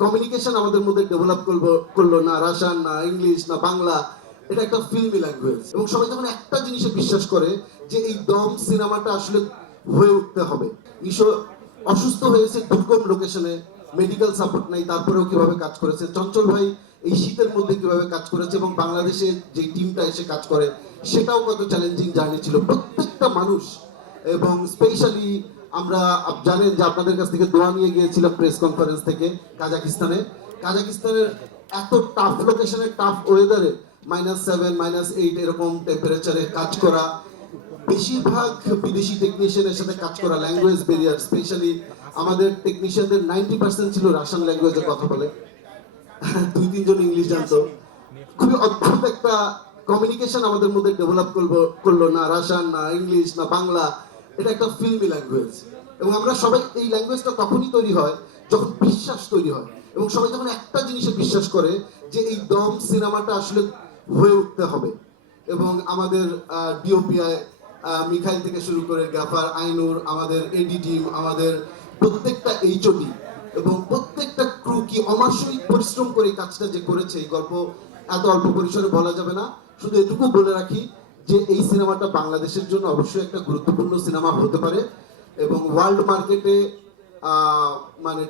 Communication আমাদের মধ্যে develop করলো না রাশিয়ান না ইংলিশ না বাংলা, এটা একটা ফিল্মি ল্যাঙ্গুয়েজ। এবং সবাই যখন একটা জিনিসে বিশ্বাস করে যে এই দম সিনেমাটা আসলে হয়ে উঠতে হবে। ঈশো অসুস্থ হয়েছে দুর্গম লোকেশনে, মেডিকেল সাপোর্ট নাই, তারপরেও কিভাবে কাজ করেছে। চঞ্চল ভাই এই শীতের মধ্যে কিভাবে কাজ করেছে এবং বাংলাদেশে যে টিমটা এসে কাজ করে সেটাও কত চ্যালেঞ্জিং জার্নি ছিল প্রত্যেকটা মানুষ। এবং স্পেশালি আমরা জানেন যে আপনাদের কাছ থেকে দোয়া নিয়ে গিয়েছিলাম প্রেস কনফারেন্স থেকে কাজাকিস্তানের এত টাফ লোকেশনে, টাফ ওয়েদারে, -7 -8 এরকম টেম্পারেচারে কাজ করা, বেশিরভাগ বিদেশি টেকনিশিয়ানের সাথে কাজ করা, ল্যাঙ্গুয়েজ ব্যারিয়ার, স্পেশালি আমাদের টেকনিশিয়ানদের 90% ছিল রাশিয়ান ল্যাঙ্গুয়েজে কথা বলে, 2-3 জন ইংলিশ জানতো। খুবই অদ্ভুত একটা কমিউনিকেশন আমাদের মধ্যে ডেভেলপ করলো না রাশিয়ান না ইংলিশ না বাংলা, এটা একটা ফিল্মি ল্যাঙ্গুয়েজ। এবং আমরা সবাই এই ল্যাঙ্গুয়েজটা তখনই তৈরি হয় যখন বিশ্বাস তৈরি হয় এবং সবাই যখন একটা জিনিসে বিশ্বাস করে যে এই দম সিনেমাটা আসলে হয়ে উঠতে হবে। এবং আমাদের ডিওপিআই মিখাইল থেকে শুরু করে গাফার, আইনুর, আমাদের এডি টিম, আমাদের প্রত্যেকটা এইচওডি এবং প্রত্যেকটা ক্রু কি অমাশয়িক পরিশ্রম করে এই কাজটা যে করেছে, এই গল্প এত অল্প পরিসরে বলা যাবে না। শুধু এটুকু বলে রাখি যে এই সিনেমাটা বাংলাদেশের জন্য অবশ্যই একটা গুরুত্বপূর্ণ সিনেমা হতে পারে এবং ওয়ার্ল্ড মার্কেটে মানে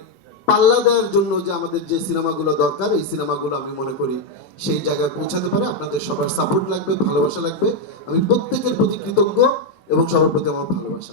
পাল্লা দেওয়ার জন্য যে আমাদের যে সিনেমাগুলো দরকার, এই সিনেমাগুলো আমি মনে করি সেই জায়গায় পৌঁছাতে পারে। আপনাদের সবার সাপোর্ট লাগবে, ভালোবাসা লাগবে। আমি প্রত্যেকের প্রতি কৃতজ্ঞ এবং সবার প্রতি আমার ভালোবাসা।